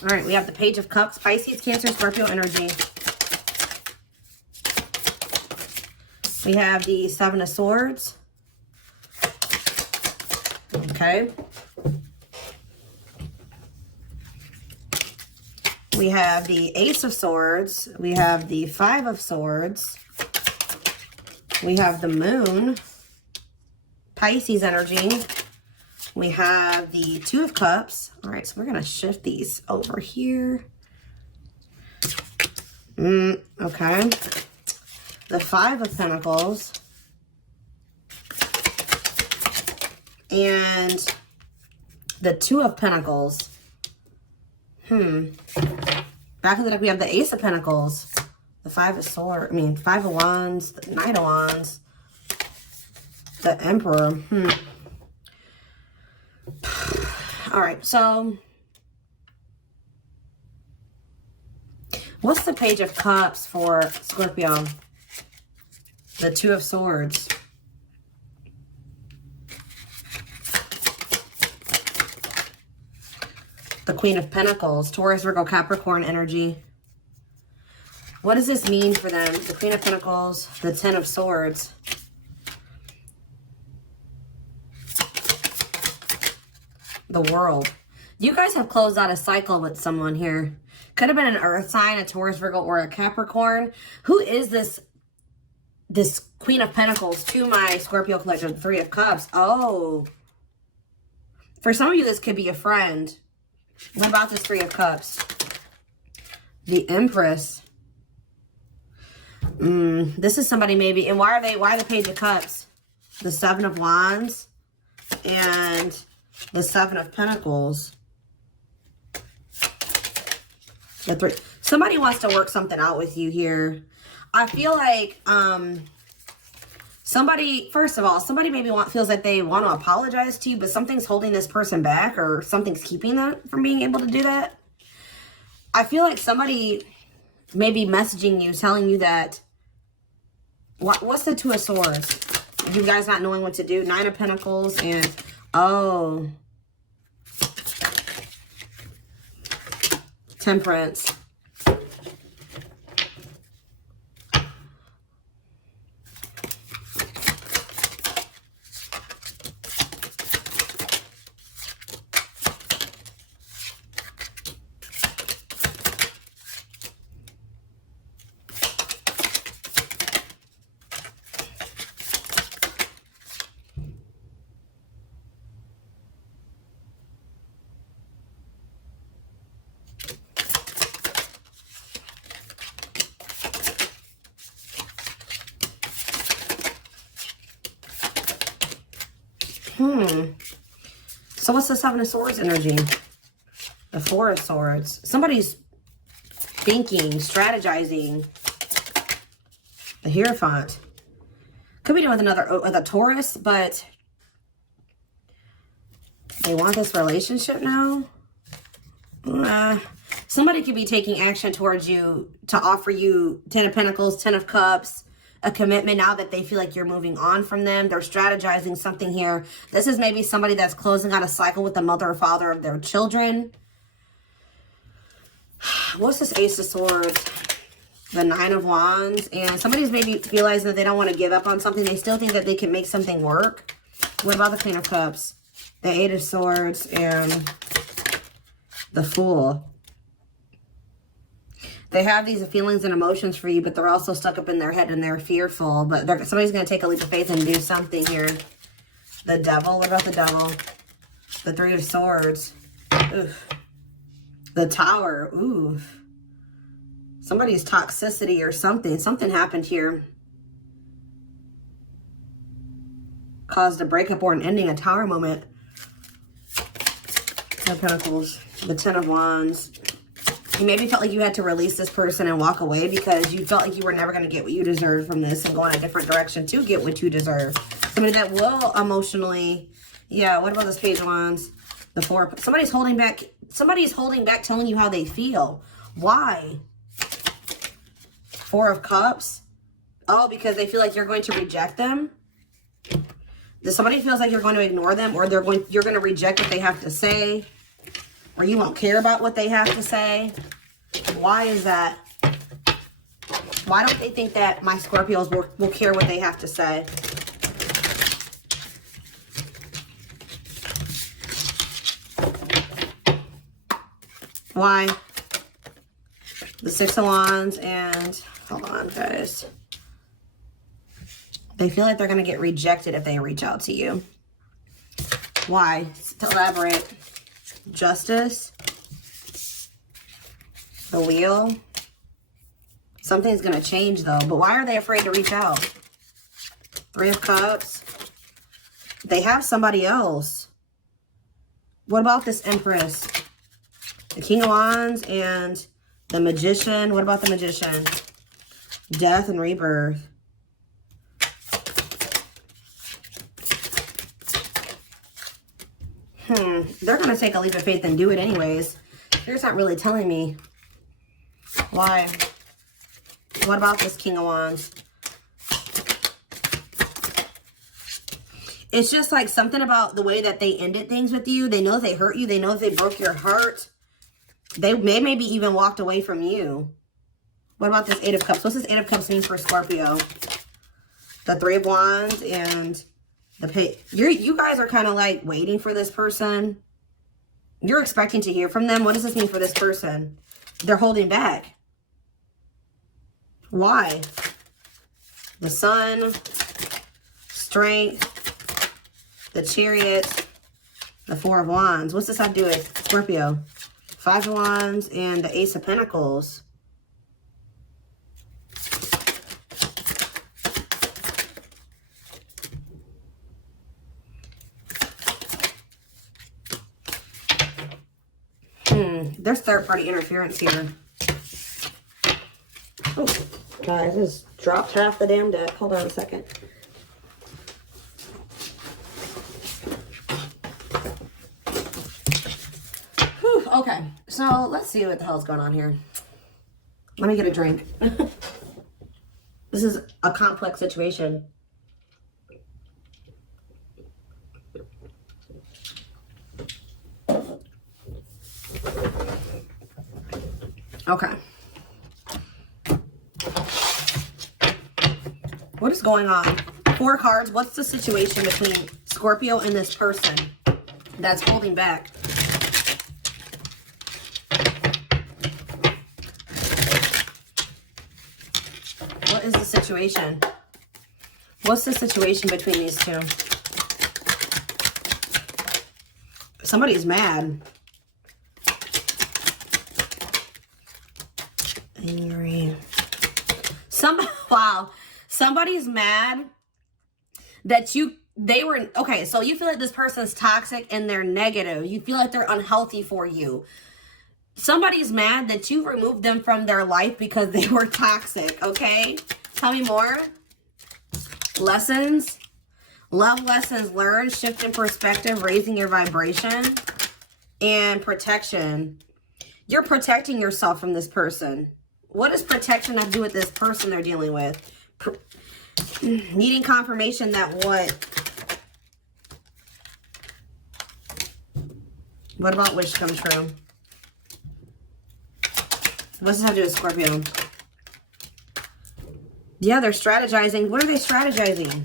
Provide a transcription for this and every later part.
All right, we have the Page of Cups, Pisces, Cancer, Scorpio energy. We have the Seven of Swords. Okay. We have the Ace of Swords. We have the Five of Swords. We have the Moon, Pisces energy. We have the Two of Cups. All right, so we're going to shift these over here. Okay. The Five of Pentacles. And the Two of Pentacles. Back of the deck, we have the Ace of Pentacles. The Five of Swords. Five of Wands. The Knight of Wands. The Emperor. All right, so what's the Page of Cups for Scorpio? The Two of Swords. The Queen of Pentacles, Taurus, Virgo, Capricorn energy. What does this mean for them? The Queen of Pentacles, the Ten of Swords. The World. You guys have closed out a cycle with someone here. Could have been an earth sign, a Taurus, Virgo, or a Capricorn. Who is this Queen of Pentacles to my Scorpio collective? Three of Cups. Oh. For some of you, this could be a friend. What about this Three of Cups? The Empress. This is somebody maybe. And why the Page of Cups? The Seven of Wands and the Seven of Pentacles. The Three. Somebody wants to work something out with you here. I feel like somebody, first of all, somebody maybe feels like they want to apologize to you, but something's holding this person back or something's keeping them from being able to do that. I feel like somebody may be messaging you, telling you that, what's the Two of Swords? You guys not knowing what to do. Nine of Pentacles and, oh, Temperance. So what's the Seven of Swords energy? The Four of Swords. Somebody's thinking, strategizing. The Hierophant. Could be doing with a Taurus, but they want this relationship now. Somebody could be taking action towards you to offer you Ten of Pentacles, Ten of Cups, a commitment now that they feel like you're moving on from them. They're strategizing something here. This is maybe somebody that's closing out a cycle with the mother or father of their children. What's this Ace of Swords? The Nine of Wands. And somebody's maybe realizing that they don't want to give up on something. They still think that they can make something work. What about the Queen of Cups? The Eight of Swords and the Fool. They have these feelings and emotions for you, but they're also stuck up in their head and they're fearful. But somebody's going to take a leap of faith and do something here. The Devil. What about the Devil? The Three of Swords. Oof. The Tower. Oof. Somebody's toxicity or something. Something happened here. Caused a breakup or an ending, a Tower moment. Ten of Pentacles. The Ten of Wands. You maybe felt like you had to release this person and walk away because you felt like you were never going to get what you deserve from this and go in a different direction to get what you deserve. Somebody that will emotionally, yeah, what about this Page of Wands? The Four, somebody's holding back telling you how they feel. Why? Four of Cups. Oh, because they feel like you're going to reject them. Somebody feels like you're going to ignore them or you're going to reject what they have to say. Or you won't care about what they have to say. Why is that? Why don't they think that my Scorpios will care what they have to say? Why? The Six of Wands and, hold on guys. They feel like they're going to get rejected if they reach out to you. Why? Elaborate. Justice. The Wheel. Something's going to change though. But why are they afraid to reach out? Three of Cups. They have somebody else. What about this Empress? The King of Wands and the Magician. What about the Magician? Death and Rebirth. They're going to take a leap of faith and do it anyways. Here's not really telling me. Why? What about this King of Wands? It's just like something about the way that they ended things with you. They know they hurt you. They know they broke your heart. They maybe even walked away from you. What about this Eight of Cups? What's this Eight of Cups mean for Scorpio? The Three of Wands and the Page. You guys are kind of like waiting for this person. You're expecting to hear from them. What does this mean for this person? They're holding back. Why? The Sun, Strength, the Chariot, the Four of Wands. What's this have to do with Scorpio? Five of Wands and the Ace of Pentacles. There's third-party interference here. Oh, guys, this dropped half the damn deck. Hold on a second. Whew, okay, so let's see what the hell's going on here. Let me get a drink. This is a complex situation. Okay. What is going on? Four cards. What's the situation between Scorpio and this person that's holding back? What is the situation? What's the situation between these two? Somebody's mad. Angry. Wow. Somebody's mad that they were, okay, so you feel like this person's toxic and they're negative. You feel like they're unhealthy for you. Somebody's mad that you removed them from their life because they were toxic, okay? Tell me more. Lessons. Love lessons learned, shift in perspective, raising your vibration, and protection. You're protecting yourself from this person. What does protection have to do with this person they're dealing with? Needing confirmation that what? What about wish come true? What's this have to do with Scorpio? Yeah, they're strategizing. What are they strategizing?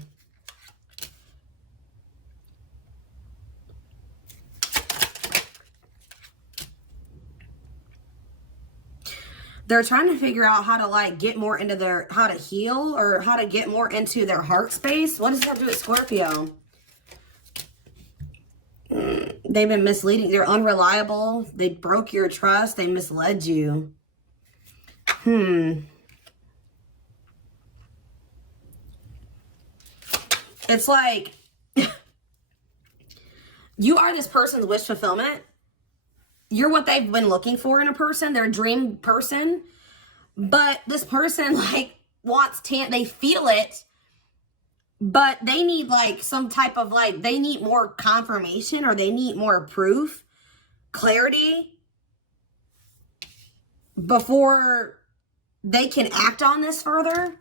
They're trying to figure out how to like get more into their, how to heal or how to get more into their heart space. What does that have to do with Scorpio? They've been misleading. They're unreliable. They broke your trust. They misled you. It's like you are this person's wish fulfillment. You're what they've been looking for in a person, their dream person. But this person like wants they feel it, but they need like some type of like, they need more confirmation or they need more proof, clarity before they can act on this further.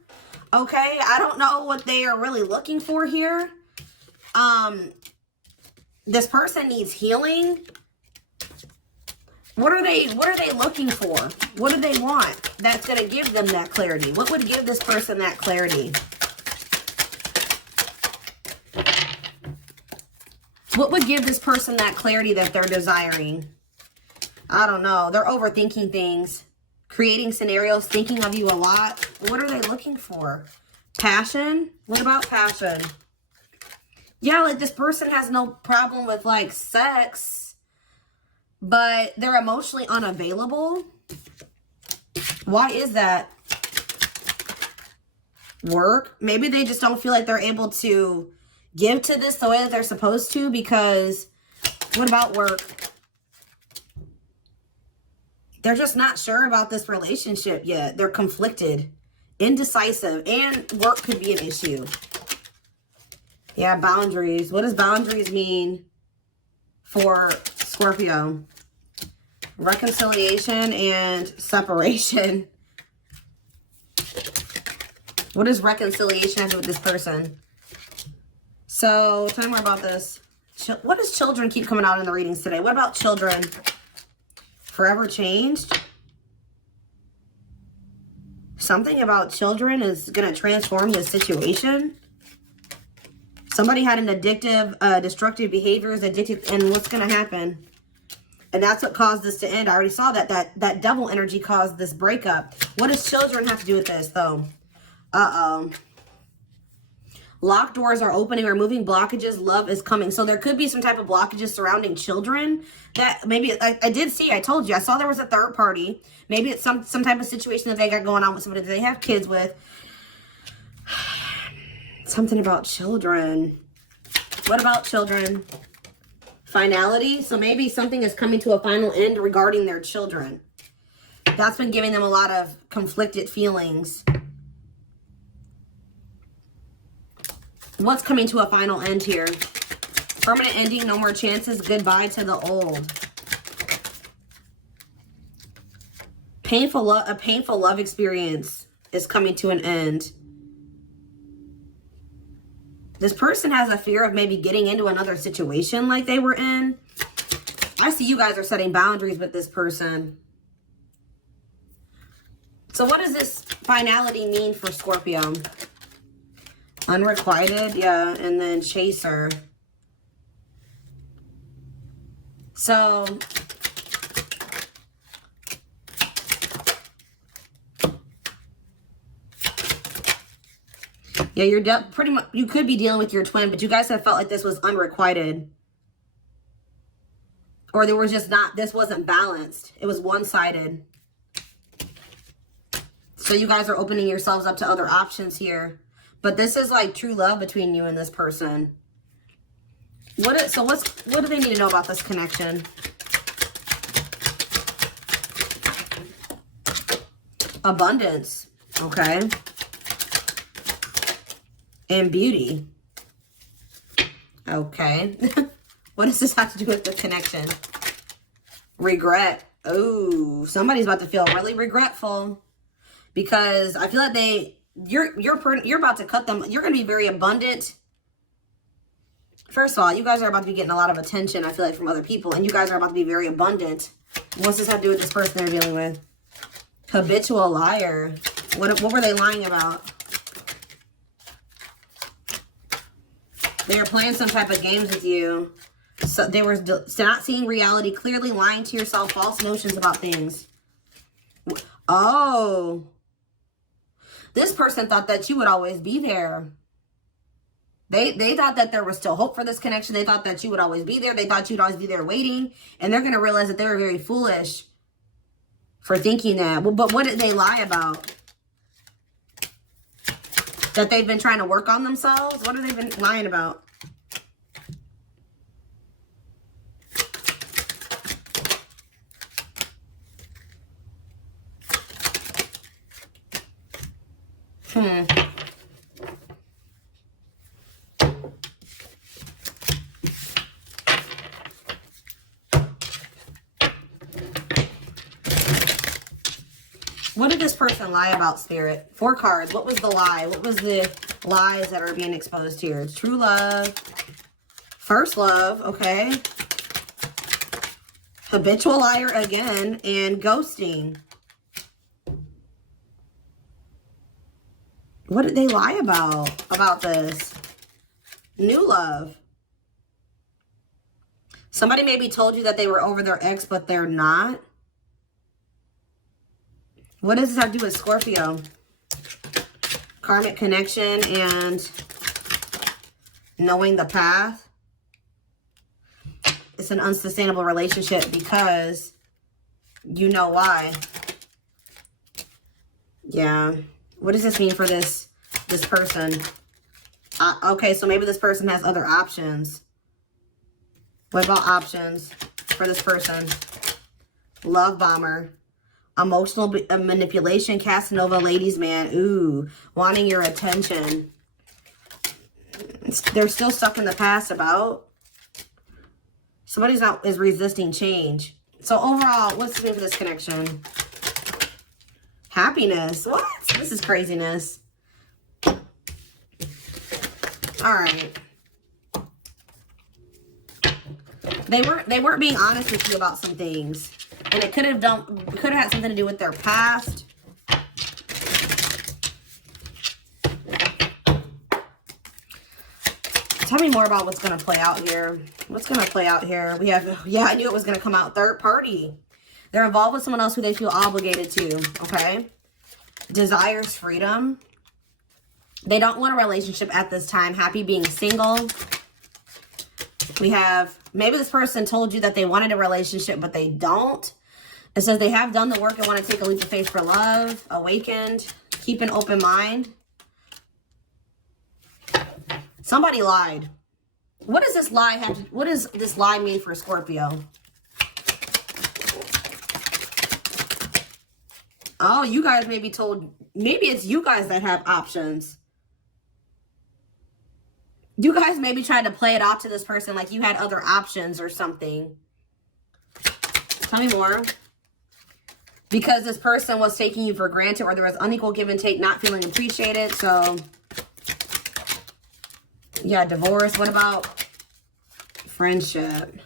Okay, I don't know what they are really looking for here. This person needs healing. What are they looking for? What do they want that's going to give them that clarity? What would give this person that clarity? What would give this person that clarity that they're desiring? I don't know. They're overthinking things, creating scenarios, thinking of you a lot. What are they looking for? Passion? What about passion? Yeah, like this person has no problem with like sex, but they're emotionally unavailable. Why is that? Work? Maybe they just don't feel like they're able to give to this the way that they're supposed to, because what about work? They're just not sure about this relationship yet. They're conflicted, indecisive, and work could be an issue. Yeah, boundaries. What does boundaries mean for Scorpio? Reconciliation and separation. What does reconciliation have to do with this person? So, tell me more about this. What does children keep coming out in the readings today? What about children? Forever changed? Something about children is going to transform this situation. Somebody had an addictive, destructive behaviors, addicted, and what's going to happen? And that's what caused this to end. I already saw that devil energy caused this breakup. What does children have to do with this, though? Uh-oh. Locked doors are opening, removing blockages, love is coming. So there could be some type of blockages surrounding children that maybe, I did see, I told you, I saw there was a third party. Maybe it's some type of situation that they got going on with somebody that they have kids with. Something about children. What about children? Finality. So maybe something is coming to a final end regarding their children. That's been giving them a lot of conflicted feelings. What's coming to a final end here? Permanent ending, no more chances, goodbye to the old. A painful love experience is coming to an end. This person has a fear of maybe getting into another situation like they were in. I see you guys are setting boundaries with this person. So what does this finality mean for Scorpio? Unrequited, yeah, and then chaser. So, yeah, you're pretty much, you could be dealing with your twin, but you guys have felt like this was unrequited. Or there was just not, this wasn't balanced. It was one-sided. So you guys are opening yourselves up to other options here. But this is like true love between you and this person. What do they need to know about this connection? Abundance. Okay. And beauty. Okay. What does this have to do with the connection? Regret. Oh, somebody's about to feel really regretful. Because I feel like you're about to cut them. You're going to be very abundant. First of all, you guys are about to be getting a lot of attention, I feel like, from other people. And you guys are about to be very abundant. What's this have to do with this person they're dealing with? Habitual liar. What were they lying about? They were playing some type of games with you. So they were not seeing reality clearly, lying to yourself, false notions about things. Oh. This person thought that you would always be there. They thought that there was still hope for this connection. They thought that you would always be there. They thought you'd always be there waiting. And they're going to realize that they were very foolish for thinking that. Well, but what did they lie about? That they've been trying to work on themselves? What have they been lying about? What did this person lie about, Spirit? 4 cards. What was the lie? What was the lies that are being exposed here? True love. First love. Okay. Habitual liar again, and ghosting. What did they lie about this? New love. Somebody maybe told you that they were over their ex, but they're not. What does this have to do with Scorpio? Karmic connection and knowing the path. It's an unsustainable relationship because you know why. Yeah. What does this mean for this person? Okay, so maybe this person has other options. What about options for this person? Love bomber. Emotional manipulation. Casanova ladies man. Ooh, wanting your attention. They're still stuck in the past about. Somebody's is resisting change. So overall, what's the name for this connection? Happiness. What? This is craziness. All right. They weren't being honest with you about some things, and it could have had something to do with their past. Tell me more about what's going to play out here. What's going to play out here? We have, yeah, I knew it was going to come out. Third party. They're involved with someone else who they feel obligated to, okay? Desires freedom. They don't want a relationship at this time. Happy being single. We have, maybe this person told you that they wanted a relationship, but they don't. It says they have done the work and want to take a leap of faith for love. Awakened. Keep an open mind. Somebody lied. What does this lie have to, what does this lie mean for Scorpio? Oh, you guys may be told, maybe it's you guys that have options. You guys maybe tried to play it off to this person like you had other options or something. Tell me more. Because this person was taking you for granted, or there was unequal give and take, not feeling appreciated. So, yeah, divorce. What about friendship?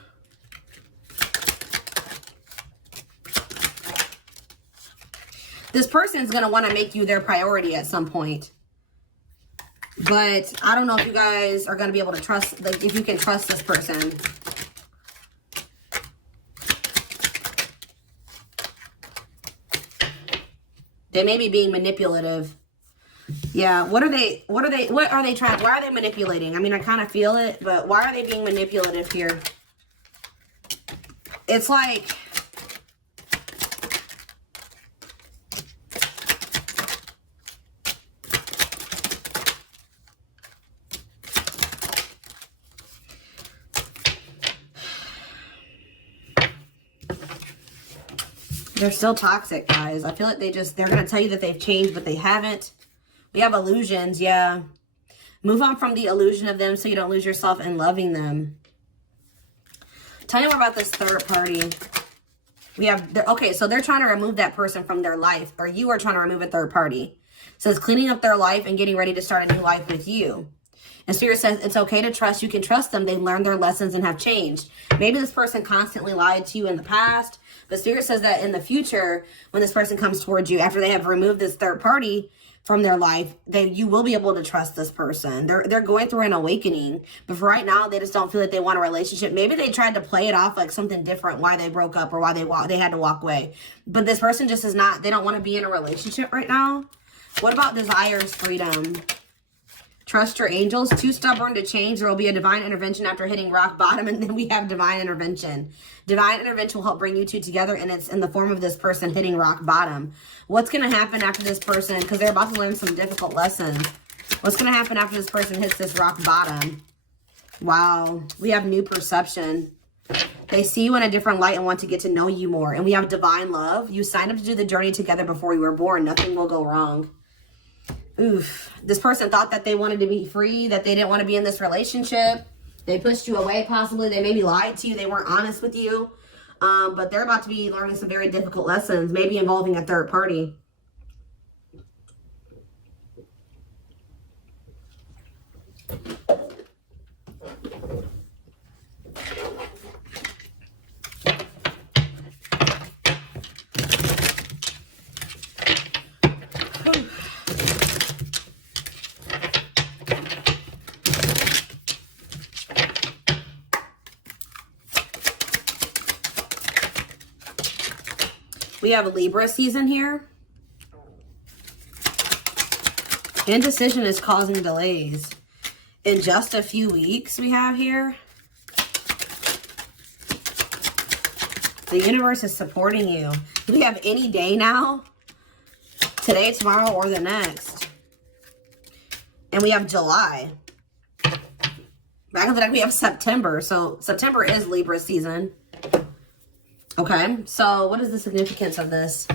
This person is going to want to make you their priority at some point. But I don't know if you guys are going to be able to trust, like, if you can trust this person. They may be being manipulative. Yeah, what are they trying, why are they manipulating? I mean, I kind of feel it, but why are they being manipulative here? It's like, they're still toxic, guys. I feel like they're going to tell you that they've changed, but they haven't. We have illusions, yeah. Move on from the illusion of them so you don't lose yourself in loving them. Tell me more about this third party. We have, okay, so they're trying to remove that person from their life, or you are trying to remove a third party. It says cleaning up their life and getting ready to start a new life with you. And Spirit says it's okay to trust. You can trust them. They've learned their lessons and have changed. Maybe this person constantly lied to you in the past. But Spirit says that in the future, when this person comes towards you, after they have removed this third party from their life, you will be able to trust this person. They're going through an awakening. But for right now, they just don't feel like they want a relationship. Maybe they tried to play it off like something different, why they broke up or why they had to walk away. But this person just is not, they don't want to be in a relationship right now. What about desires freedom? Trust your angels. Too stubborn to change. There will be a divine intervention after hitting rock bottom. And then we have divine intervention. Divine intervention will help bring you two together. And it's in the form of this person hitting rock bottom. What's going to happen after this person? Because they're about to learn some difficult lessons. What's going to happen after this person hits this rock bottom? Wow. We have new perception. They see you in a different light and want to get to know you more. And we have divine love. You signed up to do the journey together before you were born. Nothing will go wrong. Oof. This person thought that they wanted to be free, that they didn't want to be in this relationship. They pushed you away, possibly. They maybe lied to you. They weren't honest with you. But they're about to be learning some very difficult lessons, maybe involving a third party. We have a Libra season here. Indecision is causing delays. In just a few weeks we have here. The universe is supporting you. We have any day now. Today, tomorrow, or the next. And we have July. Back of the deck, we have September. So September is Libra season. Okay, so what is the significance of this?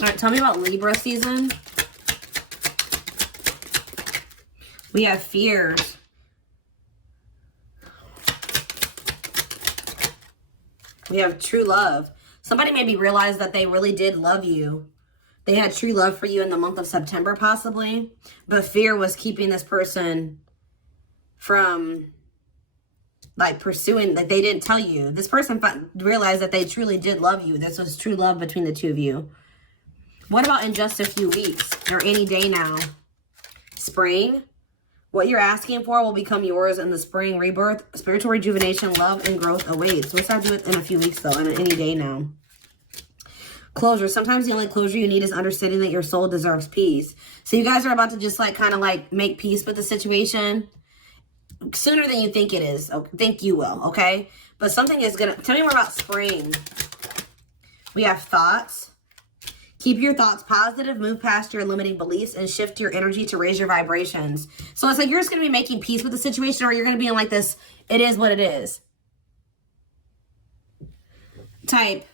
All right, tell me about Libra season. We have fears. We have true love. Somebody maybe realized that they really did love you. They had true love for you in the month of September, possibly. But fear was keeping this person from, like, pursuing, like, they didn't tell you. This person realized that they truly did love you. This was true love between the two of you. What about in just a few weeks or any day now? Spring. What you're asking for will become yours in the spring. Rebirth, spiritual rejuvenation, love, and growth awaits. What's that do in a few weeks, though, and any day now? Closure. Sometimes the only closure you need is understanding that your soul deserves peace. So you guys are about to just, like, kind of, like, make peace with the situation sooner than you think it is. Think you will, okay? But something is going to... Tell me more about spring. We have thoughts. Keep your thoughts positive, move past your limiting beliefs, and shift your energy to raise your vibrations. So it's like you're just going to be making peace with the situation, or you're going to be in like this, it is what it is type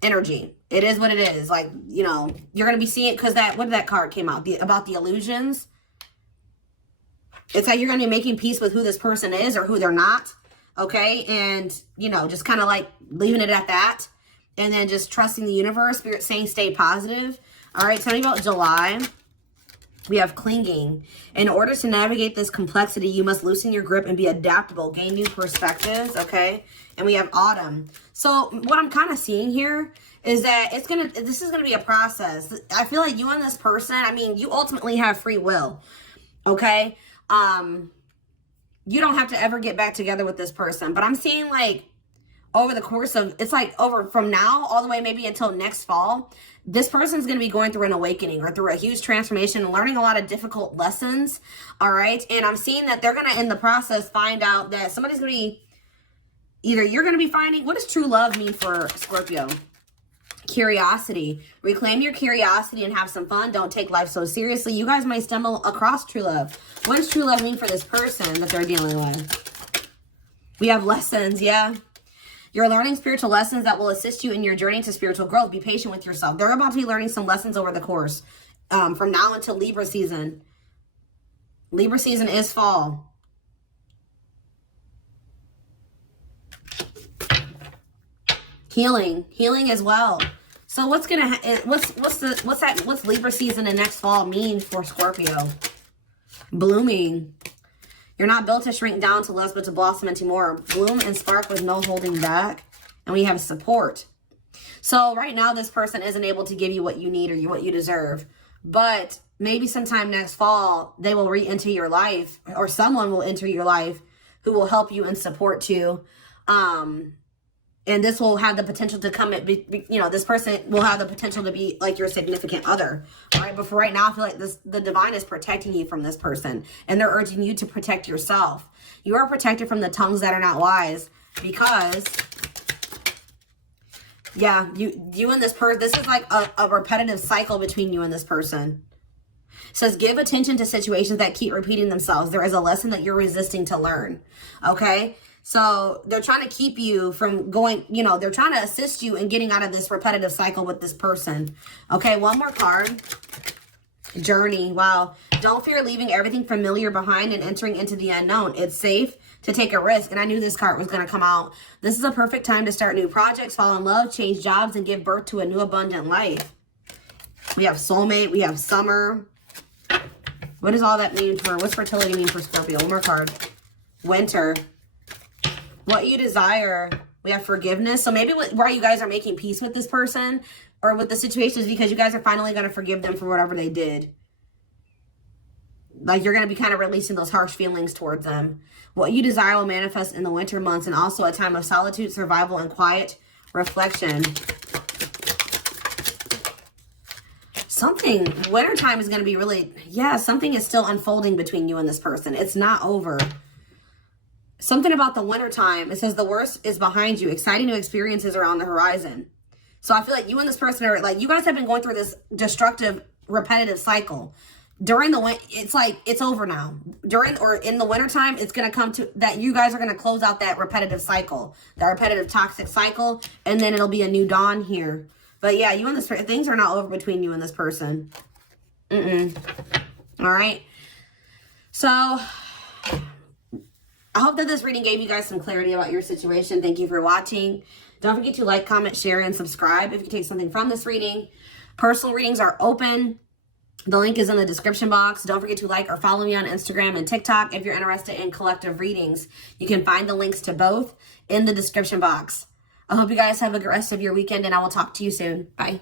energy. It is what it is. Like, you know, you're going to be seeing it because that, what did that card came out? About the illusions. It's like you're going to be making peace with who this person is or who they're not. Okay. And, you know, just kind of like leaving it at that. And then just trusting the universe, spirit saying stay positive. All right, tell me about July. We have clinging. In order to navigate this complexity, you must loosen your grip and be adaptable, gain new perspectives, okay? And we have autumn. So what I'm kind of seeing here is that this is gonna be a process. I feel like you and this person, I mean, you ultimately have free will, okay? You don't have to ever get back together with this person, but I'm seeing like, over the course of, it's like over from now all the way maybe until next fall, this person's going to be going through an awakening or through a huge transformation, learning a lot of difficult lessons. All right. And I'm seeing that they're going to, in the process, find out that somebody's going to be, either you're going to be finding, what does true love mean for Scorpio? Curiosity. Reclaim your curiosity and have some fun. Don't take life so seriously. You guys might stumble across true love. What does true love mean for this person that they're dealing with? We have lessons. Yeah. You're learning spiritual lessons that will assist you in your journey to spiritual growth. Be patient with yourself. They're about to be learning some lessons over the course from now until Libra season. Libra season is fall. Healing as well. So what's what's Libra season and next fall mean for Scorpio? Blooming. You're not built to shrink down to less, but to blossom into more. Bloom and spark with no holding back. And we have support. So right now, this person isn't able to give you what you need or what you deserve. But maybe sometime next fall, they will re-enter your life, or someone will enter your life who will help you and support you. And this will have the potential to come, you know, this person will have the potential to be like your significant other. All right. But for right now, I feel like the divine is protecting you from this person. And they're urging you to protect yourself. You are protected from the tongues that are not wise because, yeah, you and this person, this is like a repetitive cycle between you and this person. It says, give attention to situations that keep repeating themselves. There is a lesson that you're resisting to learn. Okay. So they're trying to keep you from going, you know, they're trying to assist you in getting out of this repetitive cycle with this person. Okay, one more card. Journey. Wow. Don't fear leaving everything familiar behind and entering into the unknown. It's safe to take a risk. And I knew this card was going to come out. This is a perfect time to start new projects, fall in love, change jobs, and give birth to a new abundant life. We have soulmate. We have summer. What does all that mean for, what's fertility mean for Scorpio? One more card. Winter. What you desire We have forgiveness. So maybe why you guys are making peace with this person or with the situation is because you guys are finally going to forgive them for whatever they did. Like, you're going to be kind of releasing those harsh feelings towards them. What you desire will manifest in the winter months, and also a time of solitude, survival, and quiet reflection. Something, wintertime is going to be really, yeah, something is still unfolding between you and this person. It's not over. Something about the wintertime, it says the worst is behind you. Exciting new experiences are on the horizon. So I feel like you and this person are, like, you guys have been going through this destructive, repetitive cycle. During the winter, it's like, it's over now. During or in the wintertime, it's going to come to that you guys are going to close out that repetitive cycle, that repetitive toxic cycle, and then it'll be a new dawn here. But yeah, you and this, things are not over between you and this person. All right. So I hope that this reading gave you guys some clarity about your situation. Thank you for watching. Don't forget to like, comment, share, and subscribe if you take something from this reading. Personal readings are open. The link is in the description box. Don't forget to like or follow me on Instagram and TikTok if you're interested in collective readings. You can find the links to both in the description box. I hope you guys have a good rest of your weekend, and I will talk to you soon. Bye.